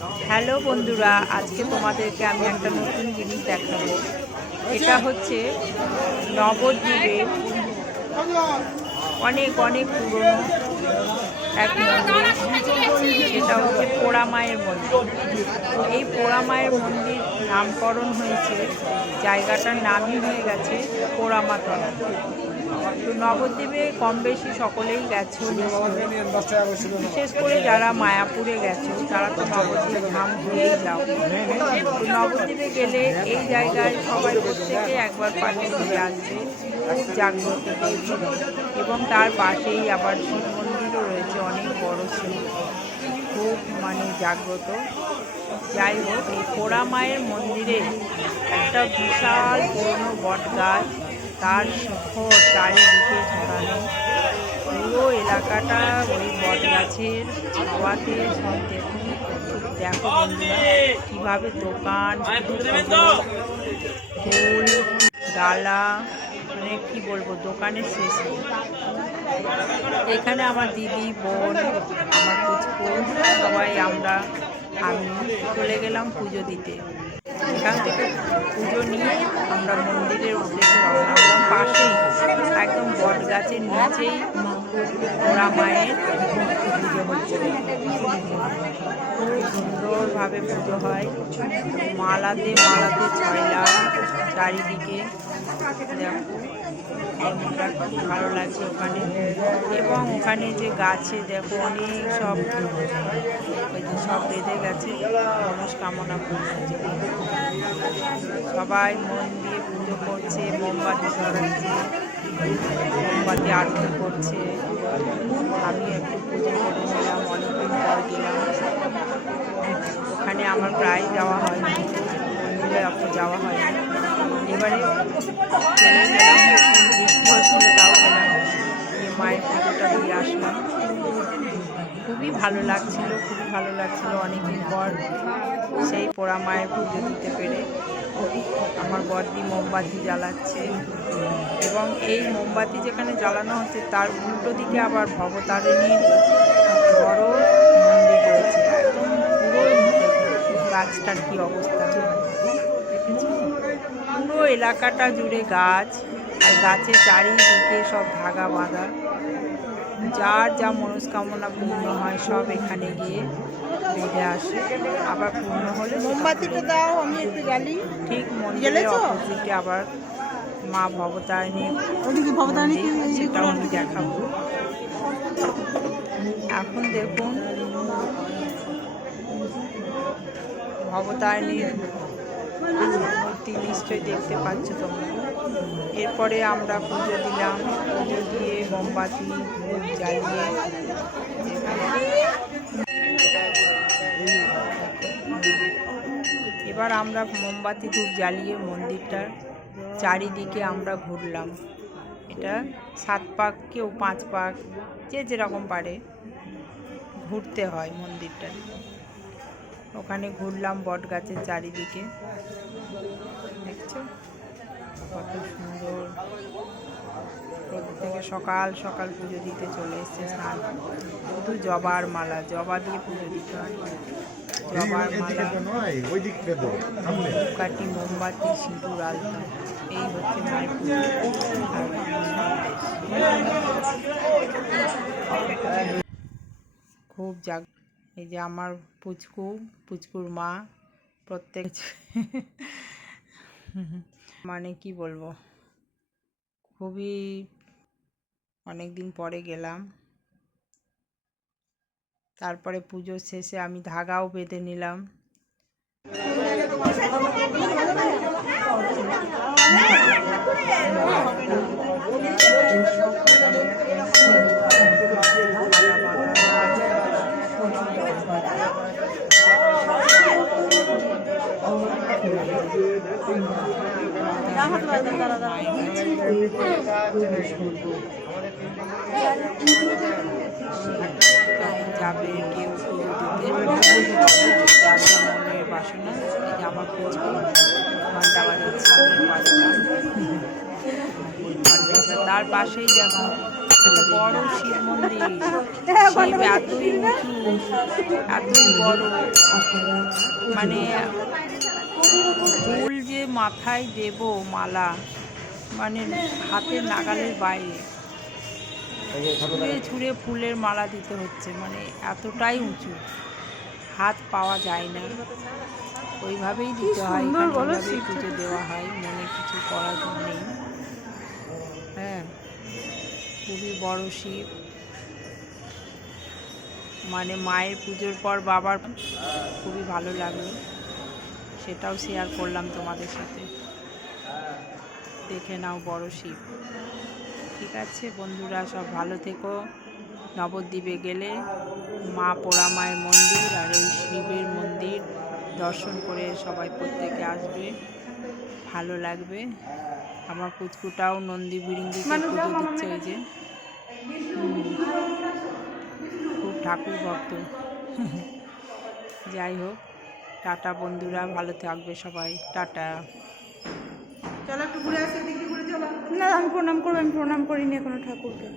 Hello বন্ধুরা, আজকে তোমাদেরকে আমি একটা নতুন জিনিস দেখাবো। এটা হচ্ছে নবদ্বীপে অনেক অনেক পুরনো এক মন্দির। সেটা হচ্ছে পোড়ামায়ের মন্দির। এই পোড়ামায়ের মন্দির নামকরণ হয়েছে। জায়গাটার নামই হয়ে গেছে পোড়ামাতলা। তো নবদ্বীপে কম বেশি সকলেই গেছো। বিশেষ করে যারা মায়াপুরে গেছো, তারা তো নবদ্বীপ ধাম ঘুরেই যাও। নবদ্বীপে গেলে এই জায়গায় সবাই প্রত্যেকে একবার পাশে ঘুরে আসবে। খুব জাগ্রত এবং তার পাশেই আবার শিব মন্দিরও রয়েছে, অনেক বড় শিব। খুব মানে জাগ্রত। যাই হোক, এই পোড়া মায়ের মন্দিরে একটা বিশাল পুরনো বট গাছ তার শিখর চারিদিকে ছড়ানো। পুরো এলাকাটা ওই বট গাছের হাওয়াতে সব দেখুন দেখো বন্ধুরা, কীভাবে দোকান ফুল, ডালা মানে কি বলব, দোকানের শেষ এখানে আমার দিদি, বোন, আমার পুচকুর সবাই আমরা, আমি চলে গেলাম পুজো দিতে। এখান থেকে পুজো নিয়ে আমরা মন্দিরের উদ্দেশ্যে রওনা হলাম। পাশেই একদম বট গাছের নিচেই ওরা মায়ের পুজো হচ্ছে। খুব সুন্দরভাবে পুজো হয়। মালাতে মালাতে ছয়লা চারিদিকে। ভালো লাগছে ওখানে। এবং ওখানে যে গাছে দেখো অনেক সব ওই যে সব বেঁধে গেছে, মনস্কামনা পূর্ণ সবাই মন দিয়ে পুজো করছে, মোমবাতি ধরাচ্ছে মোমবাতি আরতি করছে। আমি একটু পুজো করে নিলাম, অনেকদিন পর গেলাম। ওখানে আমার প্রায় যাওয়া হয় মন্দিরে যাওয়া হয় এবারে মায়ের দিয়ে আসলাম খুবই ভালো লাগছিল, খুবই ভালো লাগছিল অনেকদিন পর সেই পোড়া মায়ের পুজো দিতে পেরে। আমার বর্দি মোমবাতি জ্বালাচ্ছে এবং এই মোমবাতি যেখানে জ্বালানো হচ্ছে তার উল্টো দিকে আবার ভবতারিণীর বড় মন্দির রয়েছে। একদম পুরো গাছটার কি অবস্থা। এলাকাটা জুড়ে গাছ আর গাছের চারিদিকে সব ধাগা বাঁধা। যার যা মনস্কামনা পূর্ণ হয় সব এখানে গিয়ে বেঁধে আসে। আবার পূর্ণ হলে মোমবাতিটা দাও আমি একটু জ্বালি। ঠিক মন্দিরের? অপোজিটে আবার মা ভবতারিণী মন্দির, সেটাও আমি দেখাবো। এখন দেখুন ভবতারিণীর মূর্তি নিশ্চয়ই দেখতে পাচ্ছ তোমরা। এরপরে আমরা পুজো দিলাম, পুজো দিয়ে মোমবাতি, ধূপ জ্বালিয়ে এবার আমরা মোমবাতি, ধূপ জ্বালিয়ে মন্দিরটার চারিদিকে আমরা ঘুরলাম। এটা সাত পাক কেউ পাঁচ পাক, যে যেরকম পারে ঘুরতে হয় মন্দিরটা ওখানে ঘুরলাম বট গাছের চারিদিকে। দেখছ? কত সুন্দর। থেকে সকাল সকাল পুজো দিতে চলে এসছে স্নান। শুধু জবার মালা জবা দিয়ে পুজো দিতে হয়। জবার মালা। ধূপকাঠি মোমবাতি সিঁদুর আলতা এই হচ্ছে মায়ের পুজো। খুব জাগ এই যে আমার পুচকু, পুচকুর মা, প্রত্যেক মানে কি বলব? খুবই অনেক দিন পরে গেলাম। তারপরে পুজো শেষে আমি ধাগাও বেঁধে নিলাম। যাবে কেউ বাসনা ঘণ্টা তার পাশেই দেখো একটা বড় শিব মন্দির। এতই উঁচু, এতই বড়। মানে ফুল যে মাথায় দেব মালা মানে হাতের নাগালের বাইরে। ছুঁড়ে ছুঁড়ে ফুলের মালা দিতে হচ্ছে মানে এতটাই উঁচু। হাত পাওয়া যায় না। ওইভাবেই দিতে হয় পুজো দেওয়া হয় মনে কিছু করার নেই। হ্যাঁ খুবই বড় শিব। মানে মায়ের পুজোর পর বাবার খুবই ভালো লাগল। সেটাও শেয়ার করলাম তোমাদের সাথে। দেখে নাও বড় শিব। ঠিক আছে বন্ধুরা সব ভালো থেকো। নবদ্বীপে গেলে মা পোড়া মায়ের মন্দির আর এই শিবের মন্দির দর্শন করে সবাই প্রত্যেকে আসবে। ভালো লাগবে। আমার কুচকুটাও নন্দী বিরিঙ্গিকে পুজো দিচ্ছে ওই যে। খুব ঠাকুর ভক্ত। যাই হোক। টাটা বন্ধুরা ভালো থাকবে সবাই টাটা। চলো একটু ঘুরে আসি ঘুরে চলো। না আমি প্রণাম করব আমি প্রণাম করিনি এখনও ঠাকুরকে।